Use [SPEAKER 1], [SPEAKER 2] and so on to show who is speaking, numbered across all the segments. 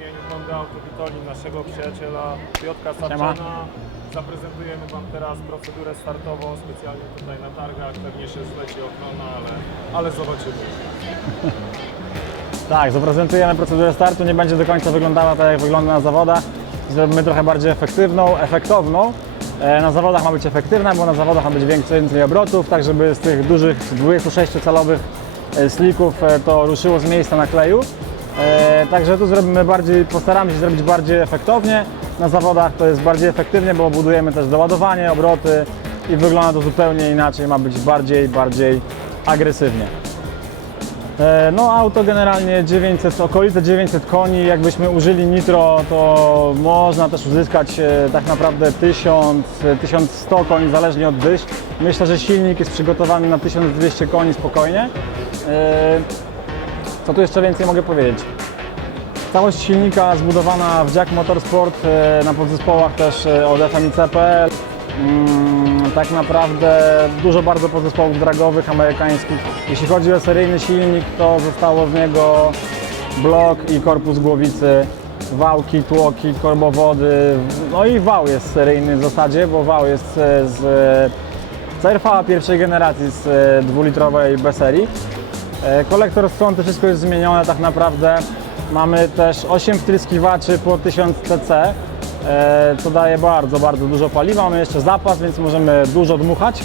[SPEAKER 1] imieniu Honda Auto Witolin, naszego przyjaciela Piotka. Sarczana. Zaprezentujemy Wam teraz procedurę startową specjalnie tutaj na targach. Pewnie się zleci ochrona, ale, ale zobaczymy.
[SPEAKER 2] Tak, zaprezentujemy procedurę startu, nie będzie do końca wyglądała tak jak wygląda na zawodach. Zrobimy trochę bardziej efektywną, efektowną. E, Na zawodach ma być efektywna, bo na zawodach ma być więcej obrotów, tak żeby z tych dużych 26-calowych e, slików e, to ruszyło z miejsca na kleju. E, Także tu zrobimy bardziej, postaramy się zrobić bardziej efektownie. Na zawodach to jest bardziej efektywnie, bo budujemy też doładowanie, obroty i wygląda to zupełnie inaczej, ma być bardziej, bardziej agresywnie. E, No auto generalnie 900, okolice 900 koni, jakbyśmy użyli nitro, to można też uzyskać e, tak naprawdę 1000, e, 1100 koni zależnie od dysz. Myślę, że silnik jest przygotowany na 1200 koni spokojnie. Co tu jeszcze więcej mogę powiedzieć? Całość silnika zbudowana w Jack Motorsport e, na podzespołach też e, od FMIC.pl. Mm, Tak naprawdę dużo bardzo podzespołów dragowych amerykańskich. Jeśli chodzi o seryjny silnik, to zostało z niego blok i korpus głowicy, wałki, tłoki, korbowody. No i wał jest seryjny w zasadzie, bo wał jest e, z CRV pierwszej generacji z dwulitrowej B serii. E, Kolektor strąty, wszystko jest zmienione tak naprawdę. Mamy też 8 wtryskiwaczy po 1000 cc, e, co daje bardzo, bardzo dużo paliwa. Mamy jeszcze zapas, więc możemy dużo dmuchać.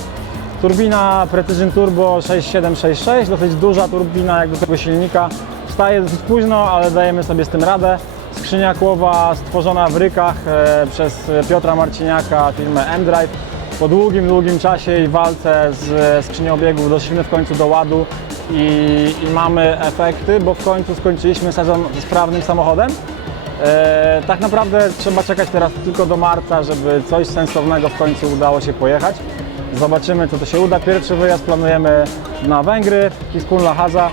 [SPEAKER 2] Turbina Precision Turbo 6766, dosyć duża turbina jak do tego silnika. Wstaje dosyć późno, ale dajemy sobie z tym radę. Skrzynia kłowa stworzona w Rykach e, przez Piotra Marciniaka, firmę M-Drive. Po długim, długim czasie i walce z skrzynią biegów doszliśmy w końcu do ładu i, i mamy efekty, bo w końcu skończyliśmy sezon ze sprawnym samochodem. E, tak naprawdę trzeba czekać teraz tylko do marca, żeby coś sensownego w końcu udało się pojechać. Zobaczymy, co to się uda. Pierwszy wyjazd planujemy na Węgry, Kiskun Haza,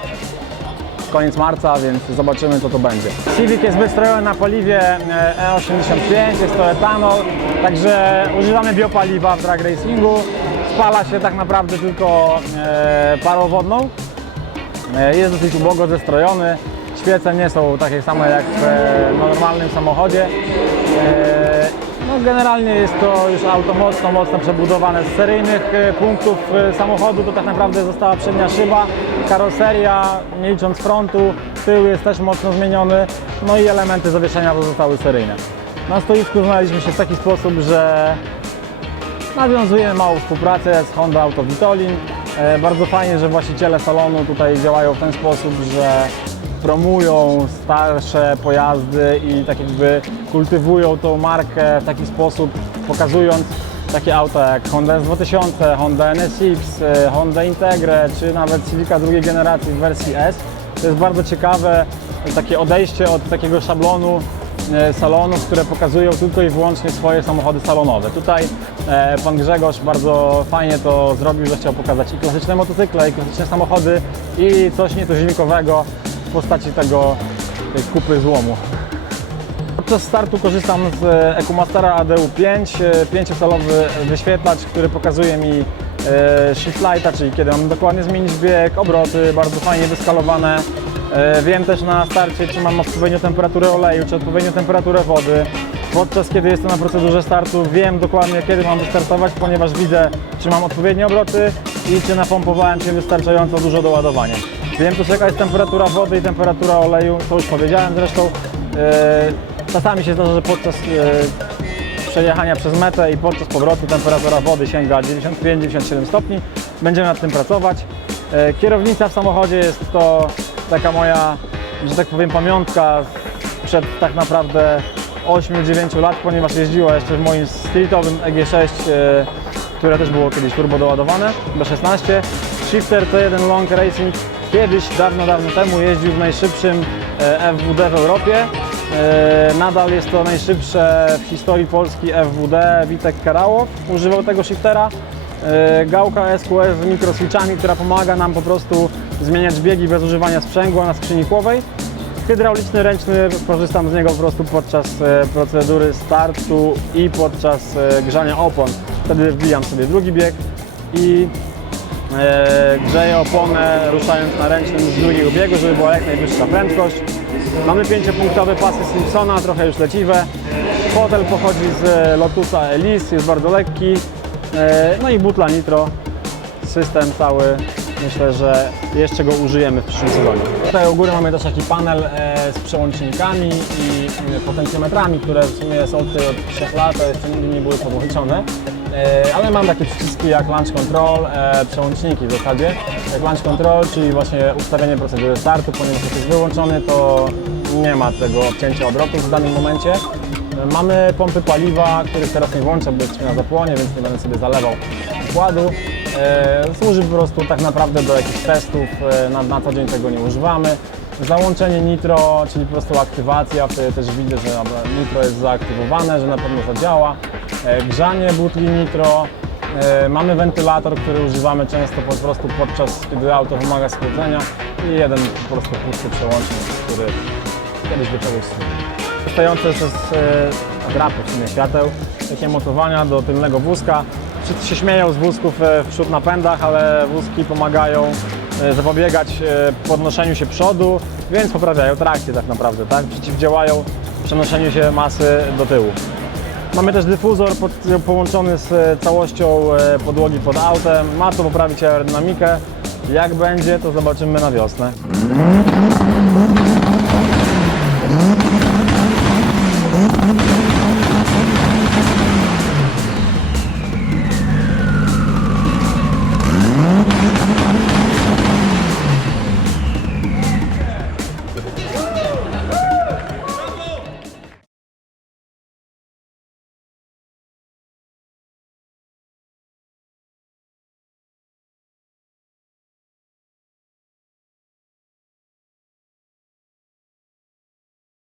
[SPEAKER 2] koniec marca, więc zobaczymy, co to będzie. Civic jest wystrojony na paliwie e, E85, jest to etanol, także używamy biopaliwa w drag racingu. Spala się tak naprawdę tylko e, parą wodną. E, Jest dosyć ubogo zestrojony. Świece nie są takie same jak w e, normalnym samochodzie. E, No, generalnie jest to już auto mocno, mocno przebudowane. Z seryjnych punktów samochodu to tak naprawdę została przednia szyba, karoseria, nie licząc frontu, tył jest też mocno zmieniony, no i elementy zawieszenia pozostały seryjne. Na stoisku znaleźliśmy się w taki sposób, że Nawiązujemy małą współpracę z Honda Auto Witolin. E, Bardzo fajnie, że właściciele salonu tutaj działają w ten sposób, że promują starsze pojazdy i tak jakby kultywują tą markę w taki sposób, pokazując takie auta jak Honda S2000, Honda NSX, e, Honda Integre czy nawet Civica drugiej generacji w wersji S. To jest bardzo ciekawe takie odejście od takiego szablonu salonów, które pokazują tylko i wyłącznie swoje samochody salonowe. Tutaj e, pan Grzegorz bardzo fajnie to zrobił, że chciał pokazać i klasyczne motocykle, i klasyczne samochody, i coś nietuzinkowego w postaci tego tej kupy złomu. Podczas startu korzystam z e, EcoMastera ADU5, e, pięciocalowy wyświetlacz, który pokazuje mi e, shift lighta, czyli kiedy mam dokładnie zmienić bieg, obroty, bardzo fajnie wyskalowane. E, Wiem też na starcie, czy mam odpowiednią temperaturę oleju, czy odpowiednią temperaturę wody. Podczas kiedy jestem na procedurze startu, wiem dokładnie kiedy mam wystartować, ponieważ widzę, czy mam odpowiednie obroty i czy napompowałem się wystarczająco dużo do ładowania. Wiem też jaka jest temperatura wody i temperatura oleju, to już powiedziałem zresztą. E, Czasami się zdarza, że podczas e, przejechania przez metę i podczas powrotu temperatura wody sięga 95-97 stopni. Będziemy nad tym pracować. Kierownica w samochodzie jest to taka moja, że tak powiem, pamiątka przed tak naprawdę 8-9 lat, ponieważ jeździła jeszcze w moim streetowym EG6, e, które też było kiedyś turbo doładowane, B16. Shifter T1 Long Racing kiedyś, dawno, dawno temu jeździł w najszybszym e, FWD w Europie. E, Nadal jest to najszybsze w historii Polski FWD Witek Karałow. Używał tego shiftera. E, Gałka SQS z mikroswitchami, która pomaga nam po prostu zmieniać biegi bez używania sprzęgła na skrzyni kłowej. Hydrauliczny, ręczny, korzystam z niego po prostu podczas e, procedury startu i podczas e, grzania opon. Wtedy wbijam sobie drugi bieg i grzeję oponę ruszając na ręcznym z drugiego biegu, żeby była jak najwyższa prędkość. Mamy pięciopunktowe pasy Simpsona, trochę już leciwe. Fotel pochodzi z Lotusa Elise, jest bardzo lekki. E, No i butla nitro, system cały. Myślę, że jeszcze go użyjemy w przyszłym sezonie. Tutaj u góry mamy też taki panel e, z przełącznikami i e, potencjometrami, które w sumie są tutaj od 3 lat, a jeszcze nigdy nie były podłączone. Ale mam takie przyciski jak Launch Control, przełączniki w zasadzie. Jak Launch Control, czyli właśnie ustawienie procedury startu, ponieważ jak jest wyłączony, to nie ma tego obcięcia obrotów w danym momencie. Mamy pompy paliwa, których teraz nie włączę, bo jest na zapłonie, więc nie będę sobie zalewał układu. E, Służy po prostu tak naprawdę do jakichś testów, e, na, na co dzień tego nie używamy. Załączenie nitro, czyli po prostu aktywacja, wtedy też widzę, że nitro jest zaaktywowane, że na pewno zadziała. E, Grzanie butli nitro. Mamy wentylator, który używamy często po prostu podczas, kiedy auto wymaga schłodzenia i jeden po prostu pusty przełącznik, który kiedyś do czegoś służy. Stojące z e, drapy w świateł, takie mocowania do tylnego wózka. Wszyscy się śmieją z wózków e, w przód na pędach, ale wózki pomagają e, zapobiegać e, podnoszeniu się przodu, więc poprawiają trakcję tak naprawdę, tak? Przeciwdziałają przenoszeniu się masy do tyłu. Mamy też dyfuzor pod, połączony z całością podłogi pod autem. Ma to poprawić aerodynamikę. Jak będzie, to zobaczymy na wiosnę.